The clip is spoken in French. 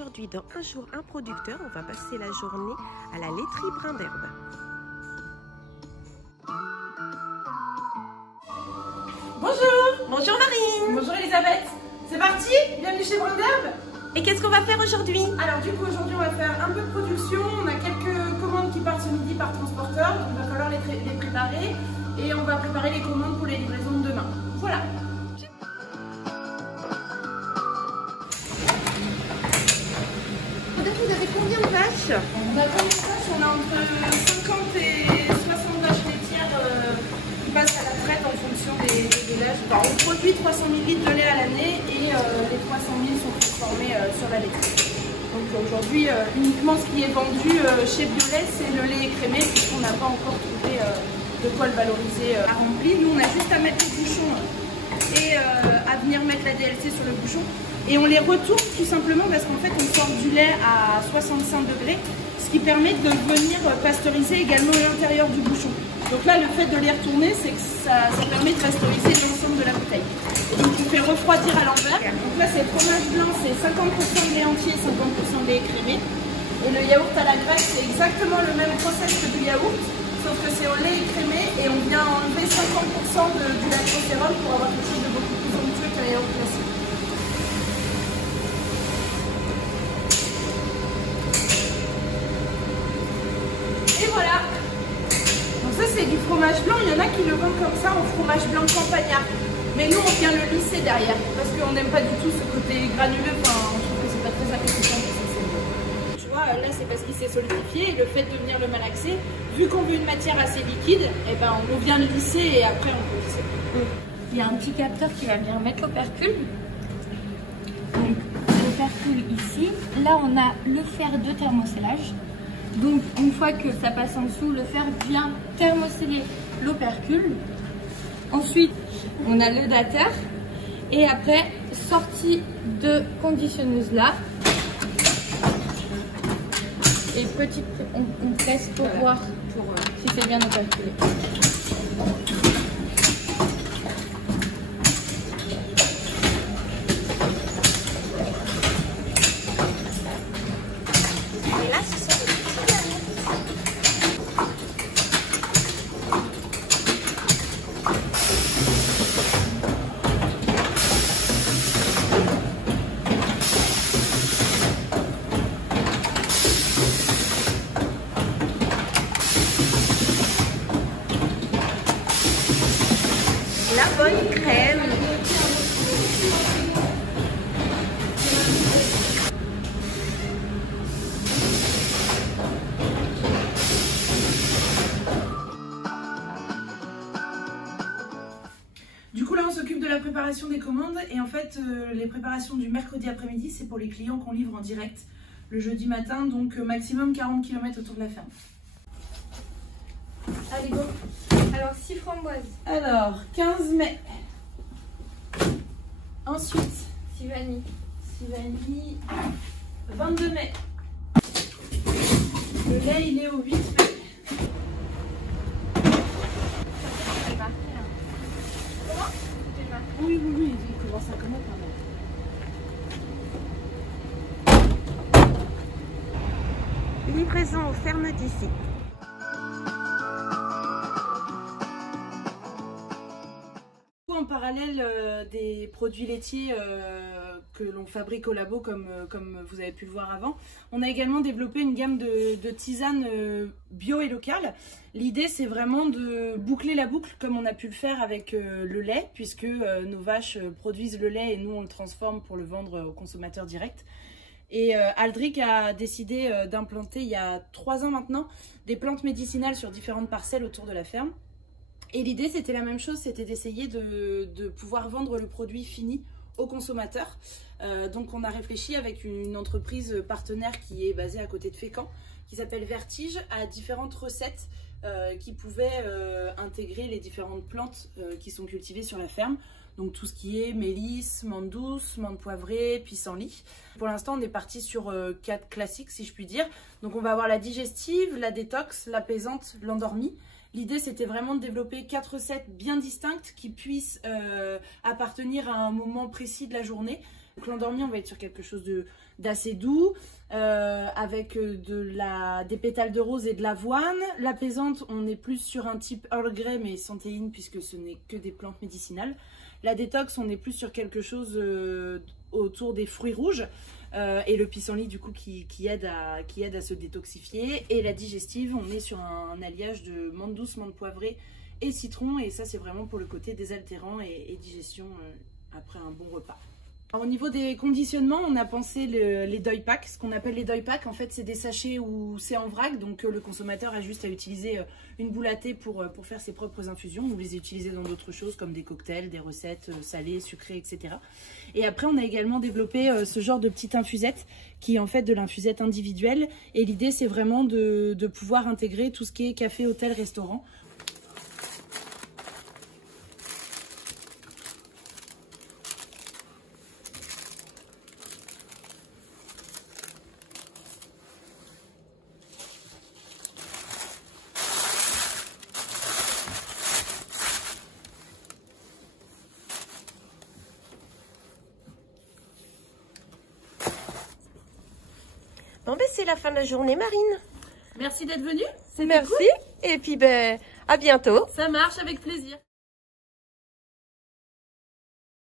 aujourd'hui dans Un jour un producteur. On va passer la journée à la laiterie Brin d'Herbe. Bonjour. Bonjour Marine. Bonjour Elisabeth. C'est parti. Bienvenue chez Brin d'Herbe. Et qu'est-ce qu'on va faire aujourd'hui? Alors du coup aujourd'hui on va faire un peu de production. On a quelques commandes qui partent ce midi par transporteur. Donc il va falloir les préparer. Et on va préparer les commandes pour les livraisons de demain. Voilà. Vous avez combien de vaches? On a combien de vaches? On a entre 50 et 60 vaches laitières qui passent à la traite en fonction des l'âge. Enfin, on produit 300 000 litres de lait à l'année et les 300 000 sont transformés sur la laiterie. Donc aujourd'hui, uniquement ce qui est vendu chez Biolait, c'est le lait écrémé, puisqu'on n'a pas encore trouvé de quoi le valoriser à remplir. Nous, on a juste à mettre le bouchon et à venir mettre la DLC sur le bouchon. Et on les retourne tout simplement parce qu'en fait, on sort du lait à 65 degrés, ce qui permet de venir pasteuriser également l'intérieur du bouchon. Donc là, le fait de les retourner, c'est que ça permet de pasteuriser l'ensemble de la bouteille. Et donc, on fait refroidir à l'envers. Donc là, c'est fromage blanc, c'est 50% de lait entier, 50% de lait écrémé. Et le yaourt à la graisse, c'est exactement le même process que du yaourt, sauf que c'est au lait écrémé et on vient enlever 50% du lactosérol pour avoir quelque chose de beaucoup plus onctueux qu'un yaourt classique. Et voilà. Donc ça c'est du fromage blanc, il y en a qui le vendent comme ça en fromage blanc campagnard. Mais nous on vient le lisser derrière parce qu'on n'aime pas du tout ce côté granuleux, enfin on trouve que c'est pas très appétissant. Tu vois, là c'est parce qu'il s'est solidifié et le fait de venir le malaxer, vu qu'on veut une matière assez liquide, et ben on vient le lisser et après on peut lisser. Il y a un petit capteur qui va venir mettre l'opercule. Donc l'opercule ici, là on a le fer de thermocellage. Donc une fois que ça passe en dessous, le fer vient thermoceller l'opercule. Ensuite, on a le dater. Et après, sortie de conditionneuse là. Et petite, on presse pour voir si c'est bien operculé. La bonne crème. Du coup là on s'occupe de la préparation des commandes et en fait les préparations du mercredi après-midi c'est pour les clients qu'on livre en direct le jeudi matin, donc maximum 40 km autour de la ferme. Allez go. Alors 6 framboises. Alors 15 mai. Ensuite 6 vanilles. 6 vanilles. 22 mai. Le lait il est au 8 mai. C'est marqué là. Comment? C'est marqué. Oui, il commence à comment quand même. Livraison aux fermes d'ici. En parallèle des produits laitiers que l'on fabrique au labo comme vous avez pu le voir avant, on a également développé une gamme de tisanes bio et locales. L'idée c'est vraiment de boucler la boucle comme on a pu le faire avec le lait, puisque nos vaches produisent le lait et nous on le transforme pour le vendre aux consommateurs directs. Et Aldric a décidé d'implanter il y a 3 ans maintenant des plantes médicinales sur différentes parcelles autour de la ferme. Et l'idée, c'était la même chose, c'était d'essayer de pouvoir vendre le produit fini aux consommateurs. Donc on a réfléchi avec une entreprise partenaire qui est basée à côté de Fécamp, qui s'appelle Vertige, à différentes recettes qui pouvaient intégrer les différentes plantes qui sont cultivées sur la ferme. Donc tout ce qui est mélisse, menthe douce, menthe poivrée, pissenlit. Pour l'instant, on est parti sur 4 classiques, si je puis dire. Donc on va avoir la digestive, la détox, l'apaisante, l'endormie. L'idée, c'était vraiment de développer 4 recettes bien distinctes qui puissent appartenir à un moment précis de la journée. Donc l'endormi, on va être sur quelque chose d'assez doux, avec des pétales de rose et de l'avoine. L'apaisante, on est plus sur un type Earl Grey, mais sans théine, puisque ce n'est que des plantes médicinales. La détox, on est plus sur quelque chose autour des fruits rouges. Et le pissenlit, du coup, qui aide à se détoxifier. Et la digestive, on est sur un alliage de menthe douce, menthe poivrée et citron. Et ça, c'est vraiment pour le côté désaltérant et digestion après un bon repas. Alors, au niveau des conditionnements, on a pensé les deuil packs. Ce qu'on appelle les deuil packs, en fait, c'est des sachets où c'est en vrac. Donc, le consommateur a juste à utiliser une boule à thé pour faire ses propres infusions. Vous les utilisez dans d'autres choses comme des cocktails, des recettes salées, sucrées, etc. Et après, on a également développé ce genre de petite infusette qui est en fait de l'infusette individuelle. Et l'idée, c'est vraiment de pouvoir intégrer tout ce qui est café, hôtel, restaurant. Bon, ben, c'est la fin de la journée, Marine. Merci d'être venue. Merci. Cool. Et puis, ben, à bientôt. Ça marche, avec plaisir.